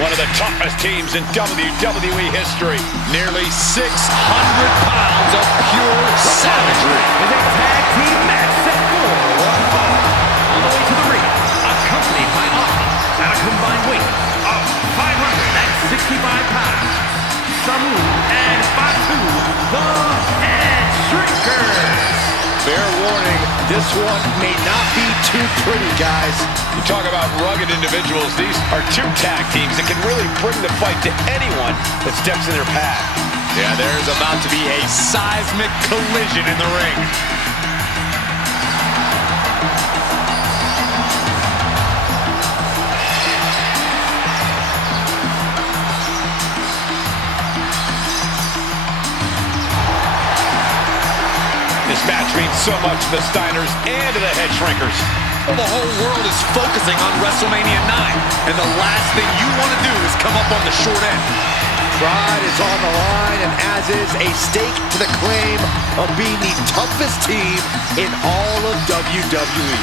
One of the toughest teams in WWE history. Nearly 600 pounds of pure savagery. Is a tag team match set for one fall. On the way to the ring, accompanied by Asuka at a combined weight of 565 pounds. SAMU and FATU, the Head Shrinkers. Fair warning, this one may not be too pretty, guys. You talk about rugged individuals. These are two tag teams that can really bring the fight to anyone that steps in their path. Yeah, there's about to be a seismic collision in the ring. This match means so much to the Steiners and to the Head Shrinkers. Well, the whole world is focusing on WrestleMania 9, and the last thing you want to do is come up on the short end. Pride is on the line, and as is a stake to the claim of being the toughest team in all of WWE.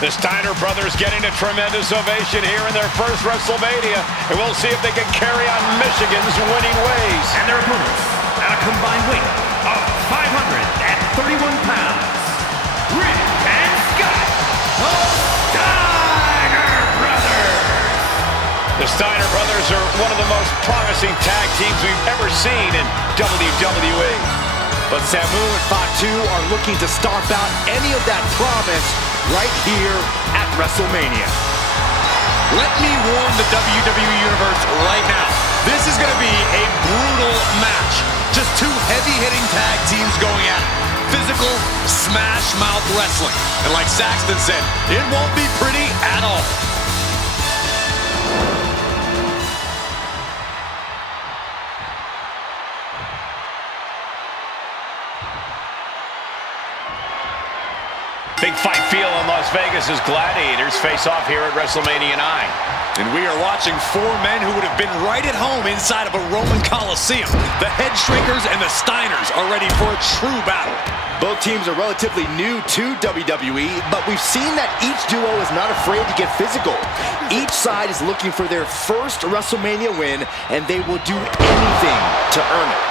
The Steiner brothers getting a tremendous ovation here in their first WrestleMania, and we'll see if they can carry on Michigan's winning ways. And their opponents at a combined weight of 531 pounds, Rick and Scott, the Steiner brothers. The Steiner brothers are one of the most promising tag teams we've ever seen in WWE. But Samu and Fatu are looking to stomp out any of that promise right here at WrestleMania. Let me warn the WWE Universe right now. This is going to be a brutal match. Just two heavy-hitting tag teams going at it. Physical, smash-mouth wrestling. And like Saxton said, it won't be pretty at all. Big fight feel in Las Vegas as Gladiators face off here at WrestleMania 9. And we are watching four men who would have been right at home inside of a Roman Coliseum. The Head Shrinkers and the Steiners are ready for a true battle. Both teams are relatively new to WWE, but we've seen that each duo is not afraid to get physical. Each side is looking for their first WrestleMania win, and they will do anything to earn it.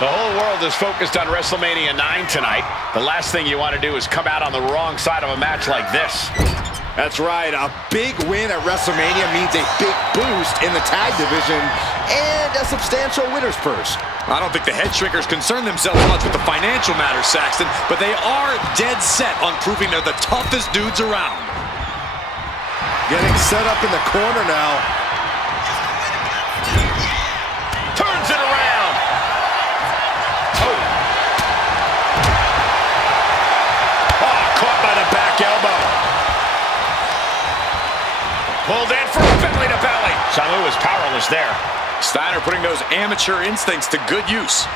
The whole world is focused on WrestleMania 9 tonight. The last thing you want to do is come out on the wrong side of a match like this. That's right, a big win at WrestleMania means a big boost in the tag division and a substantial winner's purse. I don't think the Head Shrinkers concern themselves much with the financial matters, Saxton, but they are dead set on proving they're the toughest dudes around. Getting set up in the corner now. Turns it around. Oh, caught by the back elbow. Pulled in for a belly to belly. Samu is powerless there. Steiner putting those amateur instincts to good use.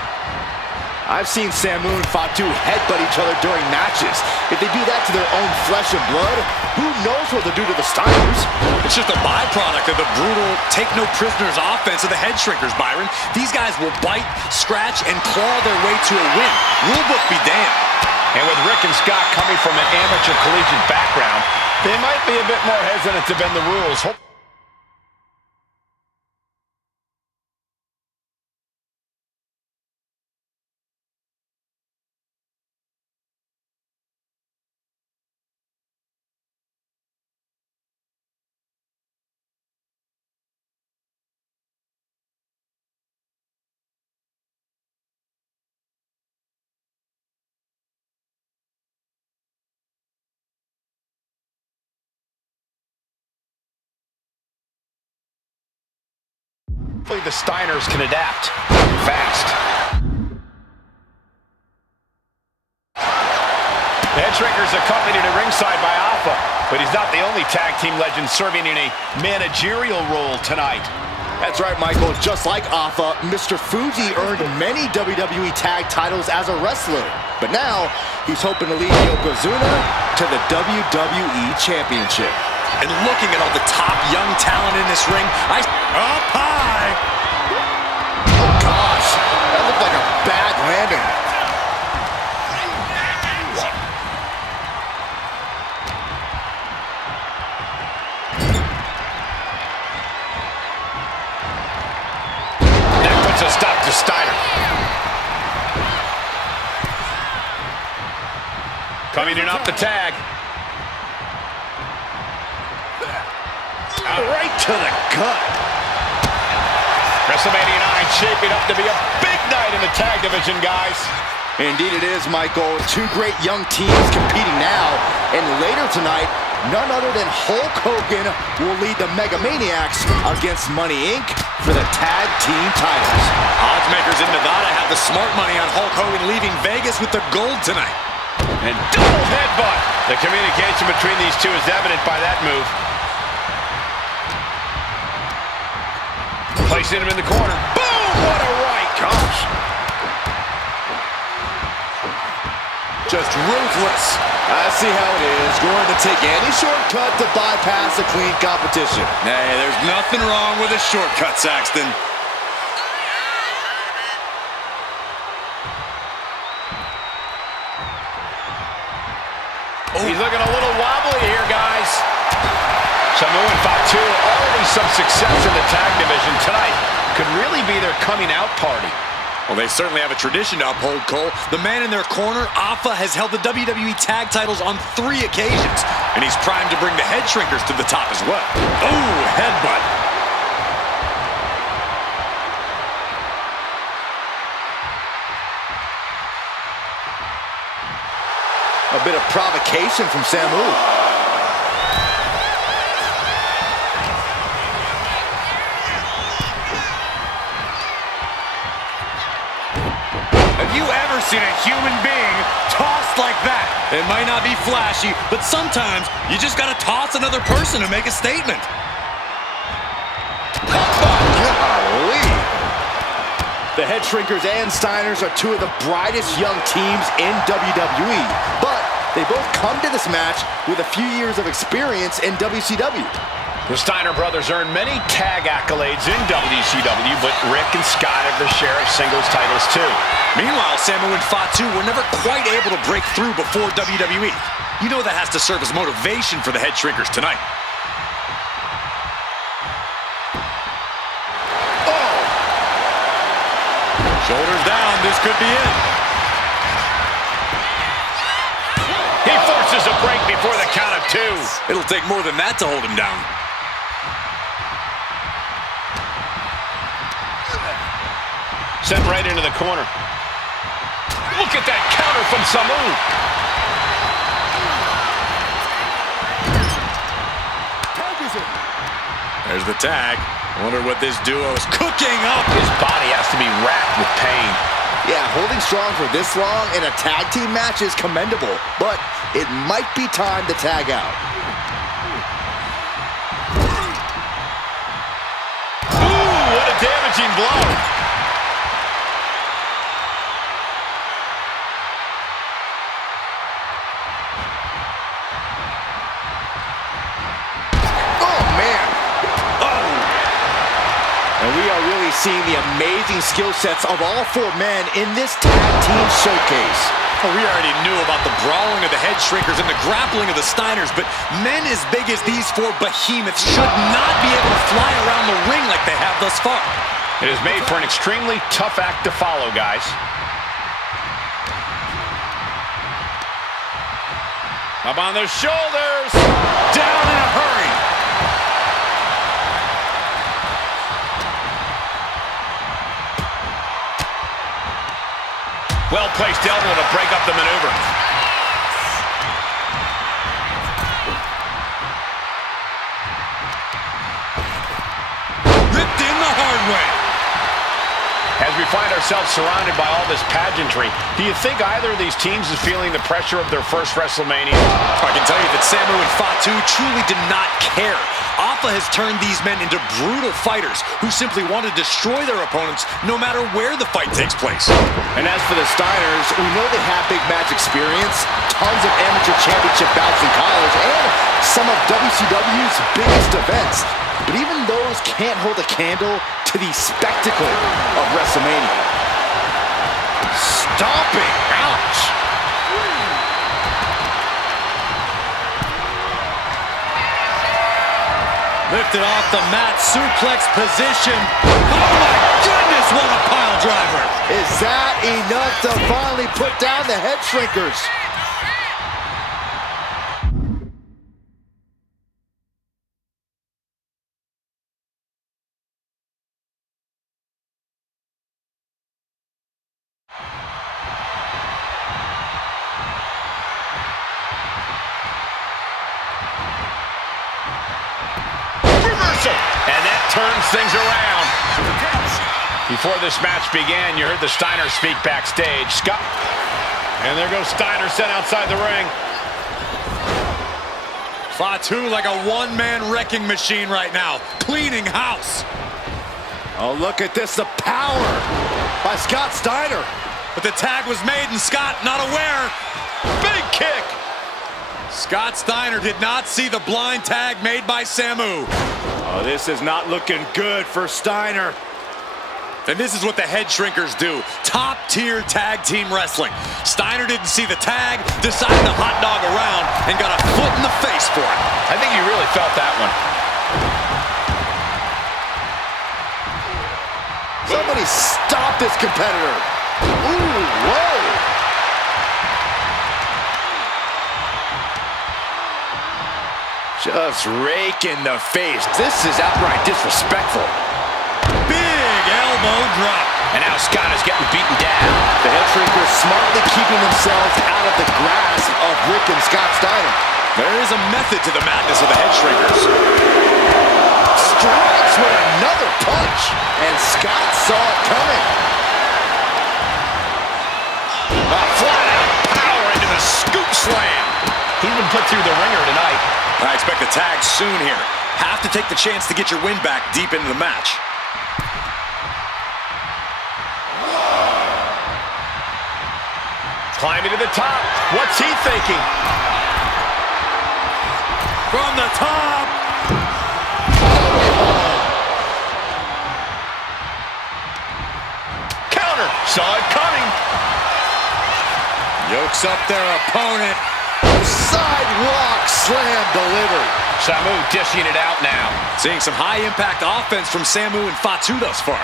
I've seen Samu and Fatu headbutt each other during matches. If they do that to their own flesh and blood, who knows what they'll do to the Steiners? It's just a byproduct of the brutal take-no-prisoners offense of the Head Shrinkers, Byron. These guys will bite, scratch, and claw their way to a win. Rulebook be damned. And with Rick and Scott coming from an amateur collegiate background, they might be a bit more hesitant to bend the rules. Hopefully the Steiners can adapt fast. The Head Shrinkers accompanied at ringside by Alpha, but he's not the only tag team legend serving in a managerial role tonight. That's right, Michael. Just like Alpha, Mr. Fuji earned many WWE tag titles as a wrestler. But now, he's hoping to lead Yokozuna to the WWE Championship. And looking at all the top young talent in this ring, up high. Oh, gosh. That looked like a bad landing. Coming in off the tag. Right to the gut. WrestleMania 9 shaping up to be a big night in the tag division, guys. Indeed it is, Michael. Two great young teams competing now. And later tonight, none other than Hulk Hogan will lead the Mega Maniacs against Money Inc. for the tag team titles. Oddsmakers in Nevada have the smart money on Hulk Hogan leaving Vegas with the gold tonight. And double headbutt. The communication between these two is evident by that move. Placing him in the corner. Boom! What a right. Gosh. Just ruthless. I see how it is. Going to take any shortcut to bypass a clean competition. Hey, there's nothing wrong with a shortcut, Saxton. He's looking a little wobbly here, guys. Samu and FATU already some success in the tag division tonight. Could really be their coming out party. Well, they certainly have a tradition to uphold, Cole. The man in their corner, Alpha, has held the WWE tag titles on 3 occasions. And he's primed to bring the head shrinkers to the top as well. Oh, headbutt. A bit of provocation from Samu. Have you ever seen a human being tossed like that? It might not be flashy, but sometimes you just gotta toss another person to make a statement. Golly. The Head Shrinkers and Steiners are two of the brightest young teams in WWE, but they both come to this match with a few years of experience in WCW. The Steiner brothers earned many tag accolades in WCW, but Rick and Scott have their share of singles titles too. Meanwhile, Samu and FATU were never quite able to break through before WWE. You know that has to serve as motivation for the Head Shrinkers tonight. Oh! Shoulders down, this could be it. He forces a break before the count of 2. It'll take more than that to hold him down. Sent right into the corner. Look at that counter from Samu. There's the tag. I wonder what this duo is cooking up. His body has to be racked with pain. Yeah, holding strong for this long in a tag team match is commendable, but it might be time to tag out. Ooh, what a damaging blow. Seeing the amazing skill sets of all 4 men in this tag team showcase. Well, we already knew about the brawling of the Head Shrinkers and the grappling of the Steiners, but men as big as these 4 behemoths should not be able to fly around the ring like they have thus far. It is made for an extremely tough act to follow, guys. Up on their shoulders. Down in a hurry. Well-placed elbow to break up the maneuver. Ripped in the hard way. As we find ourselves surrounded by all this pageantry, do you think either of these teams is feeling the pressure of their first WrestleMania? I can tell you that Samu and FATU truly did not care. Alpha has turned these men into brutal fighters who simply want to destroy their opponents no matter where the fight takes place. And as for the Steiners, we know they have big match experience, tons of amateur championship bouts in college, and some of WCW's biggest events. But even those can't hold a candle to the spectacle of WrestleMania. Stomping! Ouch! Lifted off the mat, suplex position. Oh my goodness, what a pile driver. Is that enough to finally put down the Head Shrinkers? reversal. And that turns things around. Before this match began, you heard the Steiners speak backstage. Scott. And there goes Steiner sent outside the ring. FATU like a one-man wrecking machine right now, cleaning house. Oh, look at this, the power by Scott Steiner. But the tag was made and Scott not aware. Big kick. Scott Steiner did not see the blind tag made by Samu. Oh, this is not looking good for Steiner. And this is what the head shrinkers do. Top-tier tag team wrestling. Steiner didn't see the tag, decided to hot dog around, and got a foot in the face for it. I think he really felt that one. Somebody stop this competitor. Ooh, whoa. Just rake in the face. This is outright disrespectful. Big elbow drop. And now Scott is getting beaten down. The head shrinkers smartly keeping themselves out of the grasp of Rick and Scott Steiner. There is a method to the madness of the head shrinkers. Strikes with another punch, and Scott saw it coming. Flat out power into the scoop slam. He's been put through the ringer tonight. I expect the tag soon here. Have to take the chance to get your win back deep into the match. Climbing to the top. What's he thinking? From the top. Counter. Saw it coming. Yokes up their opponent. Sidewalk slam delivered. Samu dishing it out now. Seeing some high-impact offense from Samu and FATU thus far.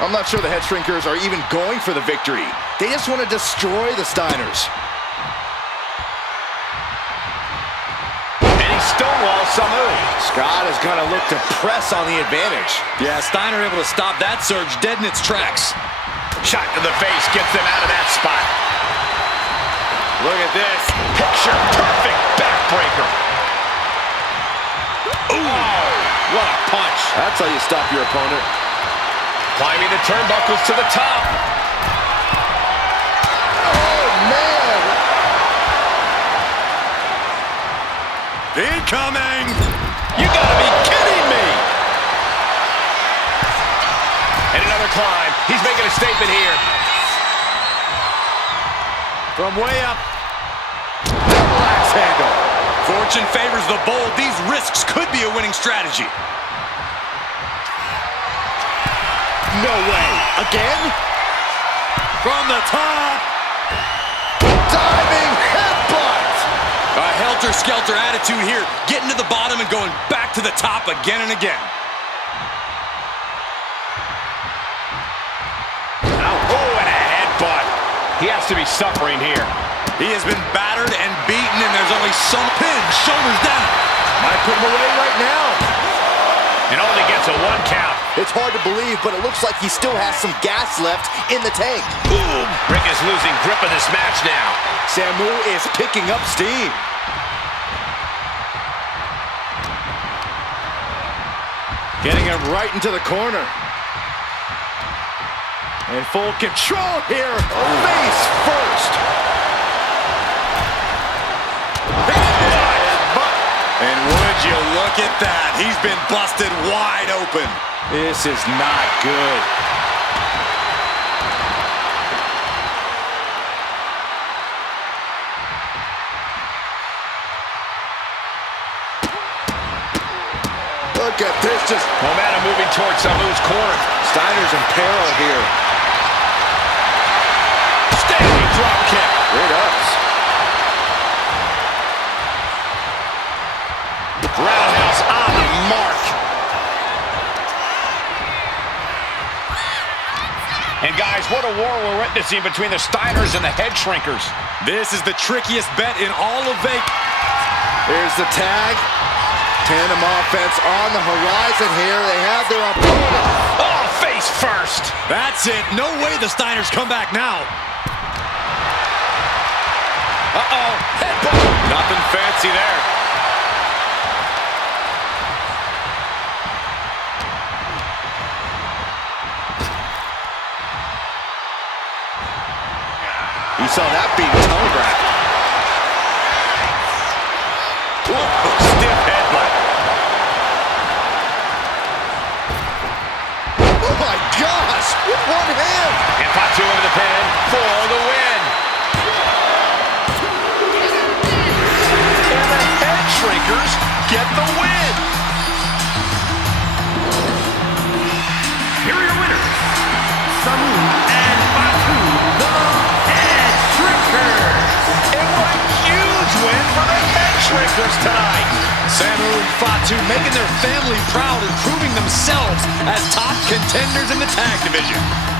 I'm not sure the head shrinkers are even going for the victory. They just want to destroy the Steiners. And he stonewalls Samu. Scott is going to look to press on the advantage. Yeah, Steiner able to stop that surge dead in its tracks. Shot to the face gets them out of that spot. Look at this. Picture perfect backbreaker. Ooh, what a punch. That's how you stop your opponent. Climbing the turnbuckles to the top. Oh, man. Incoming. You gotta be kidding me. And another climb. He's making a statement here. From way up. Double axe handle. Fortune favors the bold. These risks could be a winning strategy. No way. Again? From the top. Diving headbutt. A helter-skelter attitude here. Getting to the bottom and going back to the top again and again. Oh, and a headbutt. He has to be suffering here. He has been battered and beaten, and there's only some pin, shoulders down. Might put him away right now. And only gets a 1 count. It's hard to believe, but it looks like he still has some gas left in the tank. Boom. Rick is losing grip of this match now. Samu is picking up steam. Getting him right into the corner. In full control here. Face first. And would you look at that? He's been busted wide open. This is not good. Look at this, just Momentum moving towards Samu's corner. Steiner's in peril here. Standing drop kick. Great ups. Roundhouse on the mark. And guys, what a war we're witnessing between the Steiners and the head shrinkers. This is the trickiest bet in all of Vegas. Here's the tag. Tandem offense on the horizon here. They have their opponent. Oh, face first. That's it. No way the Steiners come back now. Uh-oh. Headbutt. Nothing fancy there. You saw that being telegraphed. Stiff headbutt. Oh my gosh, with one hand. And FATU into the pin for the win. And the head shrinkers get the win. Here are your winners, Samu and FATU, the Head Shrinkers. And what a huge win for the head shrinkers tonight. Samu and FATU making their family proud and proving themselves as top contenders in the tag division.